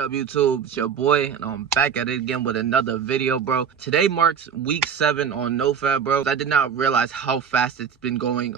Up YouTube, it's your boy, and I'm back at it again with another video, bro. Today marks week 7 on NoFap, bro. I did not realize how fast it's been going.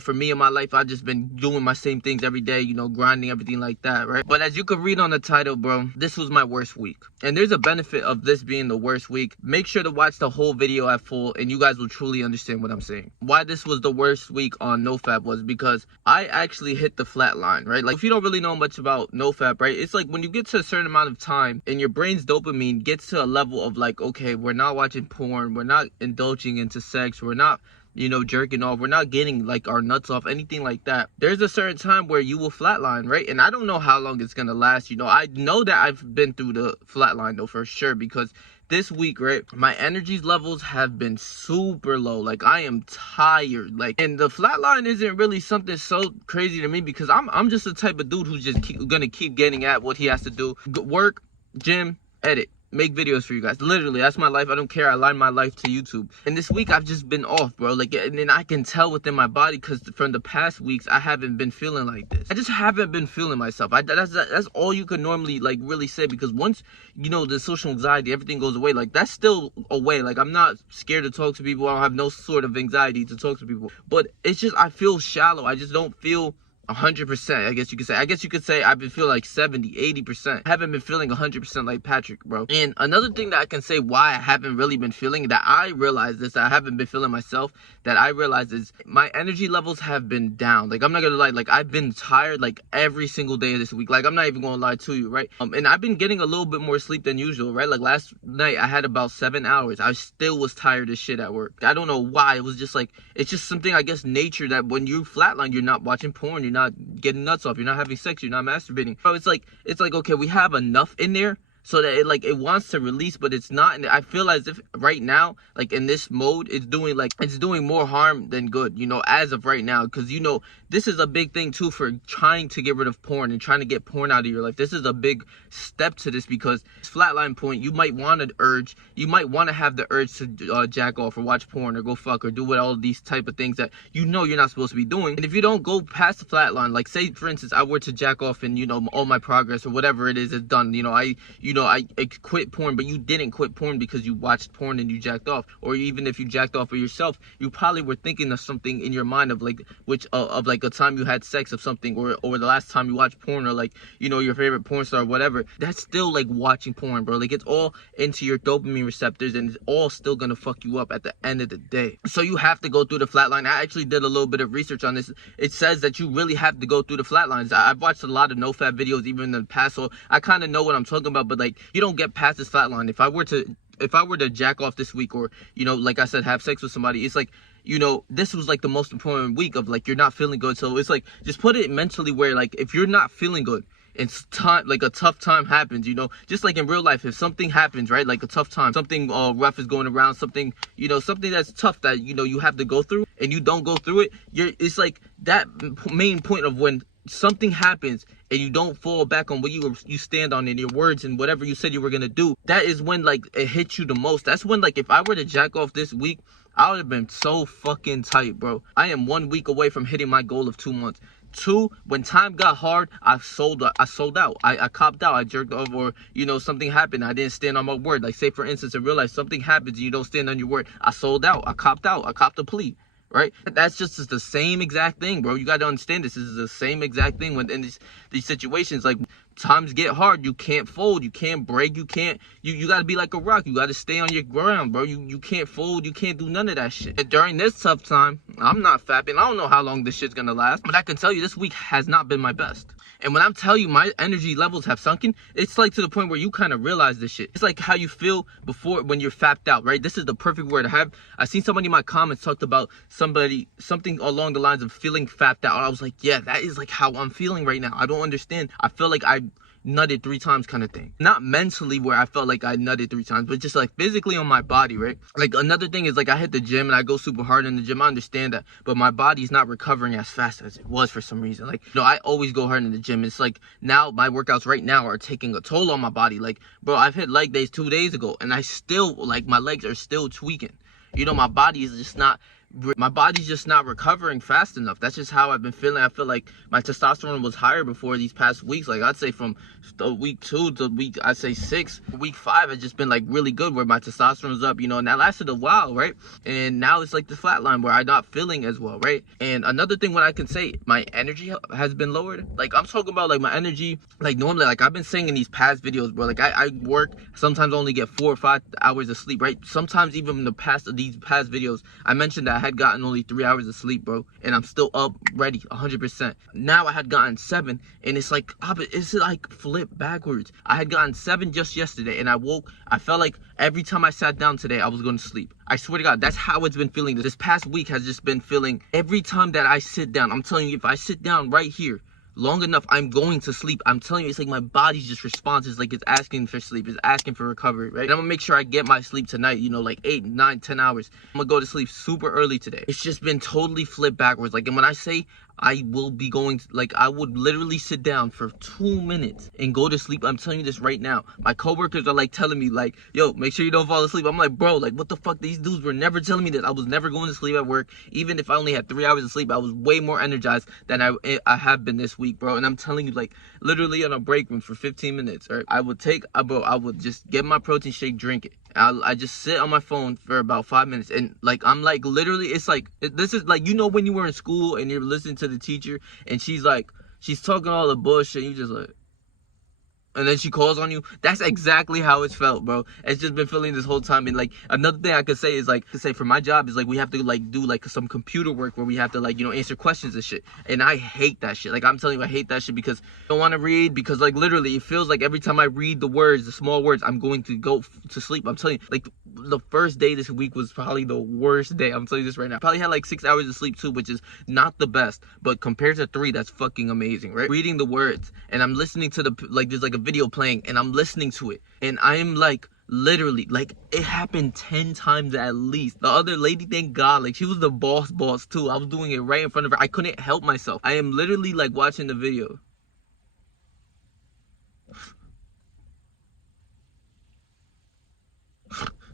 For me in my life, I've just been doing my same things every day, grinding, everything like that, right? But as you could read on the title, bro, this was my worst week. And there's a benefit of this being the worst week. Make sure to watch the whole video at full, and you guys will truly understand what I'm saying. Why this was the worst week on NoFap was because I actually hit the flat line, right? Like, if you don't really know much about NoFap, right, it's like when you get to a certain amount of time and your brain's dopamine gets to a level of like, okay, we're not watching porn, we're not indulging into sex, we're not jerking off, we're not getting like our nuts off, anything like that. There's a certain time where you will flatline, right? And I don't know how long it's gonna last. I know that I've been through the flatline though, for sure, because this week, right, my energy levels have been super low. Like, I am tired. Like, and the flatline isn't really something so crazy to me because I'm just the type of dude who's just gonna keep getting at what he has to do. Work, gym, edit, make videos for you guys. Literally, that's my life. I don't care. I align my life to YouTube. And this week I've just been off, bro. Like, and then I can tell within my body because from the past weeks I haven't been feeling like this. I just haven't been feeling myself. That's all you could normally like really say, because once the social anxiety, everything goes away. Like, that's still away. Like, I'm not scared to talk to people. I don't have no sort of anxiety to talk to people. But it's just I feel shallow. I just don't feel 100%, I guess you could say I've been feeling like 70, 80%. I haven't been feeling 100% like Patrick, bro. And another thing that I can say why I haven't really been feeling, that I realized this, I haven't been feeling myself, that I realized is my energy levels have been down. Like, I'm not gonna lie, like, I've been tired like every single day of this week. Like, I'm not even gonna lie to you, right? And I've been getting a little bit more sleep than usual, right? Like, last night I had about 7 hours. I still was tired as shit at work. I don't know why. It was just like, it's just something, I guess, nature, that when you flatline, you're not watching porn, you're not getting nuts off, you're not having sex, you're not masturbating. Bro, it's like okay, we have enough in there so that it wants to release, but it's not. And I feel as if right now, like in this mode, it's doing more harm than good, as of right now. Because this is a big thing too for trying to get rid of porn and trying to get porn out of your life. This is a big step to this, because flatline point, you might want to have the urge to jack off or watch porn or go fuck or do what all of these type of things that you're not supposed to be doing. And if you don't go past the flatline, like, say for instance I were to jack off and all my progress or whatever it is done, I quit porn, but you didn't quit porn because you watched porn and you jacked off. Or even if you jacked off for yourself, you probably were thinking of something in your mind of like a time you had sex of something, or the last time you watched porn, or like your favorite porn star or whatever. That's still like watching porn, bro. Like, it's all into your dopamine receptors, and it's all still gonna fuck you up at the end of the day. So you have to go through the flatline. I actually did a little bit of research on this. It says that you really have to go through the flatlines. I've watched a lot of NoFap videos even in the past, so I kind of know what I'm talking about. But like, you don't get past this flatline. If I were to jack off this week, or like I said, have sex with somebody, it's like, this was like the most important week of like, you're not feeling good. So it's like, just put it mentally where, like, if you're not feeling good, it's time, like a tough time happens, just like in real life, if something happens, right, like a tough time, something rough is going around, something something that's tough that you have to go through, and you don't go through it, it's like that main point of when something happens and you don't fall back on what you stand on in your words and whatever you said you were gonna do. That is when, like, it hits you the most. That's when, like, if I were to jack off this week, I would have been so fucking tight, bro. I am 1 week away from hitting my goal of 2 months. 2, when time got hard, I sold out. I copped out. I jerked off, or something happened, I didn't stand on my word. Like, say for instance in real life, something happens and you don't stand on your word. I sold out. I copped out. I copped a plea. Right? That's just the same exact thing, bro. You got to understand this is the same exact thing when in these situations. Like, times get hard, you can't fold, you can't break, you got to be like a rock. You got to stay on your ground, bro. You can't fold, you can't do none of that shit. And during this tough time, I'm not fapping. I don't know how long this shit's gonna last, but I can tell you this week has not been my best. And when I'm telling you my energy levels have sunken, it's like to the point where you kind of realize this shit. It's like how you feel before when you're fapped out, right? This is the perfect word. I seen somebody in my comments talked about something along the lines of feeling fapped out. I was like, yeah, that is like how I'm feeling right now. I don't understand. I feel like I nutted 3 times kind of thing. Not mentally where I felt like I nutted 3 times, but just like physically on my body, right? Like, another thing is, like, I hit the gym and I go super hard in the gym. I understand that, but my body's not recovering as fast as it was for some reason. Like, I always go hard in the gym. It's like now my workouts right now are taking a toll on my body. Like, bro, I've hit leg days 2 days ago and I still, like, my legs are still tweaking. My body is just not my body's just not recovering fast enough. That's just how I've been feeling. I feel like my testosterone was higher before these past weeks. Like I'd say from week 2 to I'd say 6. Week 5 has just been like really good where my testosterone was up, and that lasted a while, right? And now it's like the flat line where I'm not feeling as well, right? And another thing what I can say, my energy has been lowered. Like I'm talking about like my energy, like normally, like I've been saying in these past videos, bro, like I work, sometimes only get 4 or 5 hours of sleep, right? Sometimes even in these past videos, I mentioned that I had gotten only 3 hours of sleep, bro, and I'm still up ready 100%. Now I had gotten 7, and it's like flipped backwards. I had gotten 7 just yesterday, and I felt like every time I sat down today, I was going to sleep. I swear to God, that's how it's been feeling. This past week has just been feeling, every time that I sit down, I'm telling you, if I sit down right here long enough, I'm going to sleep. I'm telling you, it's like my body's just responses, like it's asking for sleep, it's asking for recovery, right? And I'm gonna make sure I get my sleep tonight, like 8, 9, 10 hours. I'm gonna go to sleep super early today. It's just been totally flipped backwards. Like, and when I say I will be going, like, I would literally sit down for 2 minutes and go to sleep. I'm telling you this right now. My coworkers are like telling me, like, yo, make sure you don't fall asleep. I'm like, bro, like, what the fuck? These dudes were never telling me this. I was never going to sleep at work. Even if I only had 3 hours of sleep, I was way more energized than I have been this week, bro. And I'm telling you, like, literally on a break room for 15 minutes, right? I would just get my protein shake, drink it. I just sit on my phone for about 5 minutes, and like I'm like literally, it's like, this is like, when you were in school and you're listening to the teacher and she's talking all the bullshit, and you just like, and then she calls on you. That's exactly how it's felt, bro. It's just been feeling this whole time. And like another thing I could say is, like, for my job is like we have to like do like some computer work where we have to like answer questions and shit. And I hate that shit. Like I'm telling you, I hate that shit because I don't want to read, because like literally it feels like every time I read the words, the small words, I'm going to go to sleep. I'm telling you, like the first day this week was probably the worst day. I'm telling you this right now. Probably had like 6 hours of sleep too, which is not the best, but compared to 3, that's fucking amazing, right? Reading the words, and I'm listening to there's like a video playing, and I'm listening to it, and I am like literally, like, it happened 10 times at least. The other lady, thank God, like she was the boss too. I was doing it right in front of her. I couldn't help myself. I am literally like watching the video.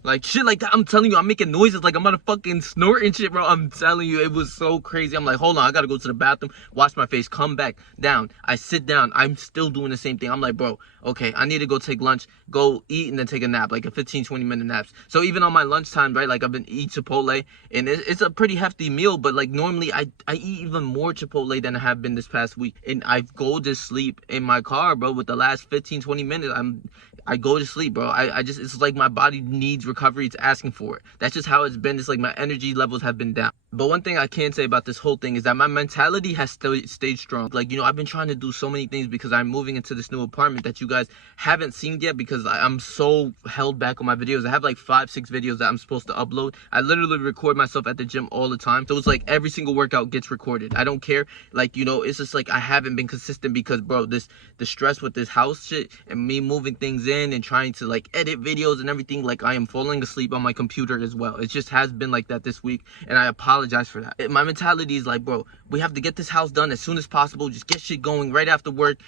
Like shit like that. I'm telling you, I'm making noises like I'm gonna fucking snort and shit, bro. I'm telling you, it was so crazy. I'm like, hold on, I gotta go to the bathroom, wash my face, come back down. I sit down, I'm still doing the same thing. I'm like, bro, okay, I need to go take lunch, go eat, and then take a nap, like a 15-20 minute naps. So even on my lunchtime, right, like I've been eating Chipotle, and it's a pretty hefty meal, but like normally I eat even more Chipotle than I have been this past week. And I go to sleep in my car, bro. With the last 15-20 minutes, I go to sleep, bro. I just, it's like my body needs recovery. It's asking for it. That's just how it's been. It's like my energy levels have been down. But one thing I can say about this whole thing is that my mentality has stayed strong. Like, I've been trying to do so many things because I'm moving into this new apartment that you guys haven't seen yet, because I'm so held back on my videos. I have like 5-6 videos that I'm supposed to upload. I literally record myself at the gym all the time. So it's like every single workout gets recorded. I don't care. Like, it's just like I haven't been consistent because, bro, the stress with this house shit and me moving things in and trying to like edit videos and everything, like I am falling asleep on my computer as well. It just has been like that this week, and I apologize for that. My mentality is like, bro, we have to get this house done as soon as possible. Just get shit going right after work.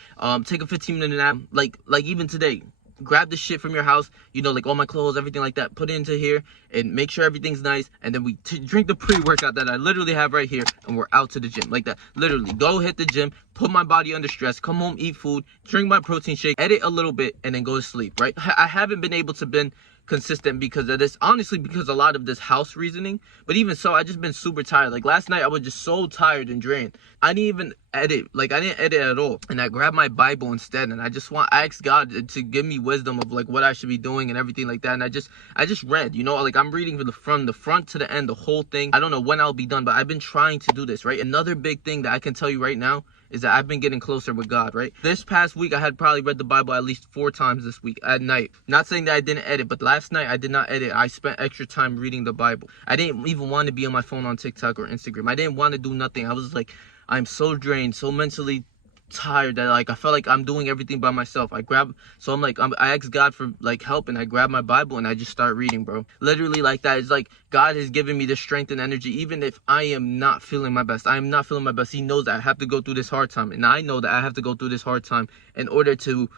Take a 15-minute nap. Like even today, grab the shit from your house, like all my clothes, everything like that, put it into here and make sure everything's nice, and then we drink the pre-workout that I literally have right here, and we're out to the gym. Like that, literally go hit the gym, put my body under stress, come home, eat food, drink my protein shake, edit a little bit, and then go to sleep, right? I haven't been able to been consistent because of this, honestly, because a lot of this house reasoning. But even so, I just been super tired. Like last night I was just so tired and drained. I didn't even edit, like I didn't edit at all, and I grabbed my Bible instead, and I asked God to give me wisdom of like what I should be doing and everything like that. And I just read, like I'm reading from the front to the end, the whole thing. I don't know when I'll be done, but I've been trying to do this, right? Another big thing that I can tell you right now is that I've been getting closer with God, right? This past week, I had probably read the Bible at least 4 times this week at night. Not saying that I didn't edit, but last night I did not edit. I spent extra time reading the Bible. I didn't even want to be on my phone on TikTok or Instagram. I didn't want to do nothing. I was like, I'm so drained, so mentally tired that like I felt like I'm doing everything by myself. I asked God for like help, and I grabbed my Bible and I just start reading, bro. Literally like that. It's like God has given me the strength and energy, even if I am not feeling my best. I am not feeling my best. He knows that I have to go through this hard time, and I know that I have to go through this hard time in order to,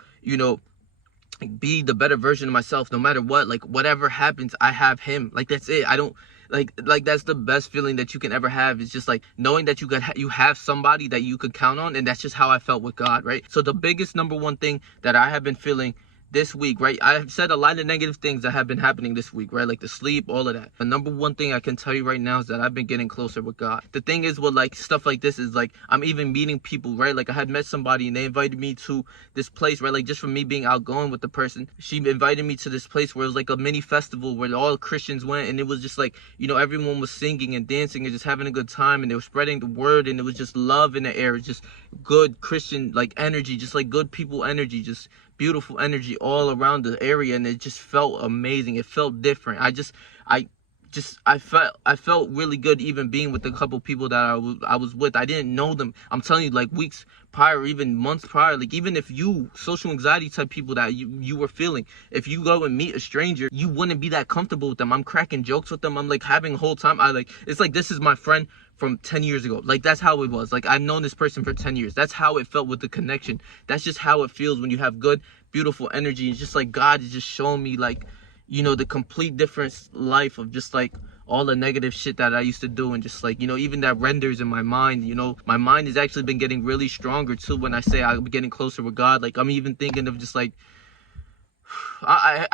be the better version of myself. No matter what, like whatever happens, I have him. Like that's it. I don't like that's the best feeling that you can ever have. It's just like knowing that you have somebody that you could count on, and that's just how I felt with God, right? So the biggest number one thing that I have been feeling this week, right? I have said a lot of negative things that have been happening this week, right? Like the sleep, all of that. The number one thing I can tell you right now is that I've been getting closer with God. The thing is with like stuff like this is like I'm even meeting people, right? Like I had met somebody and they invited me to this place, right? Like just from me being outgoing with the person, she invited me to this place where it was like a mini festival where all Christians went, and it was just like, you know, everyone was singing and dancing and just having a good time, and they were spreading the word, and it was just love in the air. It's just good Christian like energy, just like good people energy, just beautiful energy all around the area, and it just felt amazing. It felt different. I felt really good even being with the couple people that I was with. I didn't know them. I'm telling you, like weeks prior, even months prior, like even if you social anxiety type people that you were feeling, if you go and meet a stranger, you wouldn't be that comfortable with them. I'm cracking jokes with them. I'm like having a whole time. It's like this is my friend from 10 years ago. Like that's how it was. Like I've known this person for 10 years. That's how it felt with the connection. That's just how it feels when you have good, beautiful energy. It's just like God is just showing me like, you know, the complete different life of just like all the negative shit that I used to do, and just like, you know, even that renders in my mind. You know, my mind has actually been getting really stronger too when I say I'm getting closer with God. Like I'm even thinking of just like I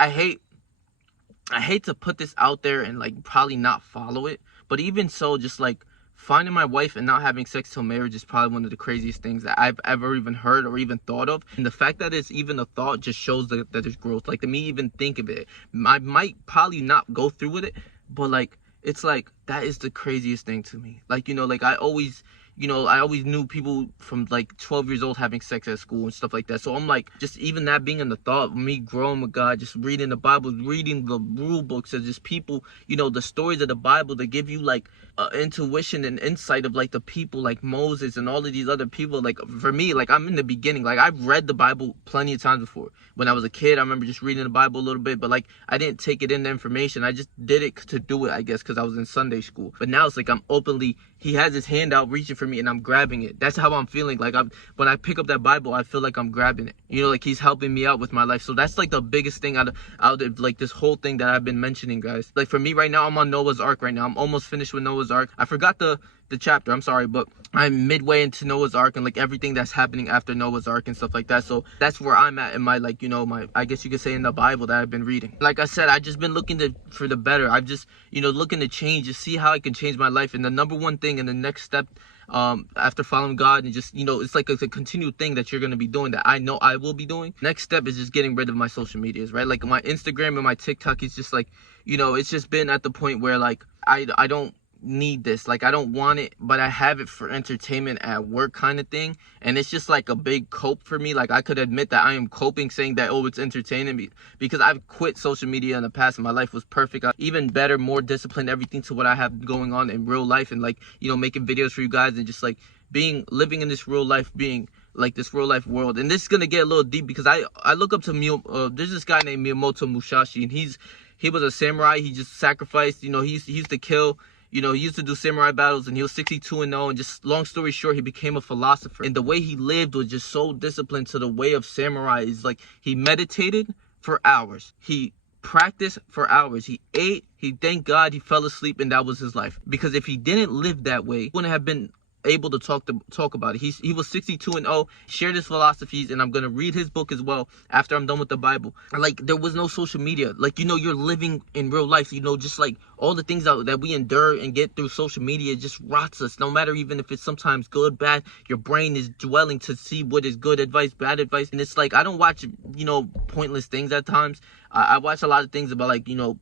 hate to put this out there and like probably not follow it, but even so, just like finding my wife and not having sex till marriage is probably one of the craziest things that I've ever even heard or even thought of. And the fact that it's even a thought just shows that there's growth. Like to me even think of it, I might probably not go through with it, but like it's like that is the craziest thing to me. Like, you know, like I always knew people from like 12 years old having sex at school and stuff like that. So I'm like, just even that being in the thought of me growing with God, just reading the Bible, reading the rule books, and just people, you know, the stories of the Bible that give you like intuition and insight of like the people like Moses and all of these other people. Like for me, like I'm in the beginning, like I've read the Bible plenty of times before. When I was a kid, I remember just reading the Bible a little bit, but like I didn't take it in the information. I just did it to do it, I guess, because I was in Sunday school. But now it's like I'm openly, he has his hand out reaching for me and I'm grabbing it. That's how I'm feeling. Like when I pick up that Bible, I feel like I'm grabbing it. You know, like he's helping me out with my life. So that's like the biggest thing out of like this whole thing that I've been mentioning, guys. Like for me right now, I'm on Noah's Ark right now. I'm almost finished with Noah's Ark. I forgot the chapter, I'm sorry, but I'm midway into Noah's Ark and like everything that's happening after Noah's Ark and stuff like that. So that's where I'm at in my, like, you know, my, I guess you could say in the Bible that I've been reading. Like I said, I've just been looking for the better. I've just, you know, looking to change, to see how I can change my life. And the number one thing and the next step after following God and just, you know, it's like it's a continued thing that you're going to be doing, that I know I will be doing. Next step is just getting rid of my social medias, right? Like my Instagram and my TikTok is just like, you know, it's just been at the point where like I don't need this, like I don't want it, but I have it for entertainment at work kind of thing, and it's just like a big cope for me. Like I could admit that I am coping, saying that, oh, it's entertaining me, because I've quit social media in the past and my life was perfect, even better, more disciplined, everything to what I have going on in real life, and like, you know, making videos for you guys and just like living in this real life, being like this real life world. And this is gonna get a little deep because I look up to there's this guy named Miyamoto Musashi, and he was a samurai. He just sacrificed, you know, he used to kill. You know, he used to do samurai battles, and he was 62-0, and just long story short, he became a philosopher. And the way he lived was just so disciplined to the way of samurai. Is like he meditated for hours. He practiced for hours. He ate, he thanked God, he fell asleep, and that was his life. Because if he didn't live that way, he wouldn't have been able to talk about it. He was 62-0, shared his philosophies, and I'm gonna read his book as well after I'm done with the Bible. Like there was no social media. Like, you know, you're living in real life, you know, just like all the things that we endure and get through social media just rots us. No matter even if it's sometimes good, bad, your brain is dwelling to see what is good advice, bad advice. And it's like I don't watch, you know, pointless things at times. I watch a lot of things about, like, you know,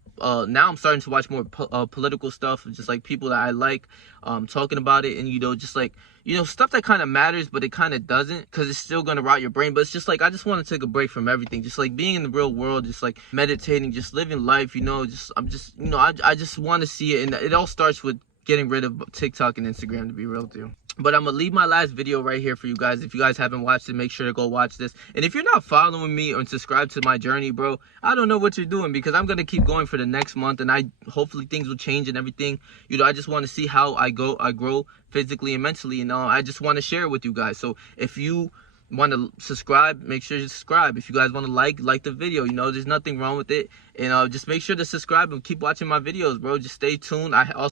now I'm starting to watch more political stuff, just like people that I like talking about it, and, you know, just like, you know, stuff that kind of matters, but it kind of doesn't, because it's still going to rot your brain. But it's just like I just want to take a break from everything, just like being in the real world, just like meditating, just living life, you know. I'm just, you know, I just want to see it, and it all starts with getting rid of TikTok and Instagram, to be real with you. But I'm gonna leave my last video right here for you guys. If you guys haven't watched it, make sure to go watch this. And if you're not following me or subscribed to my journey, bro, I don't know what you're doing, because I'm gonna keep going for the next month, and hopefully things will change and everything. You know, I just want to see how I grow physically and mentally, you know. I just want to share it with you guys. So if you want to subscribe, make sure you subscribe. If you guys want to like the video, you know, there's nothing wrong with it. And just make sure to subscribe and keep watching my videos, bro. Just stay tuned. I also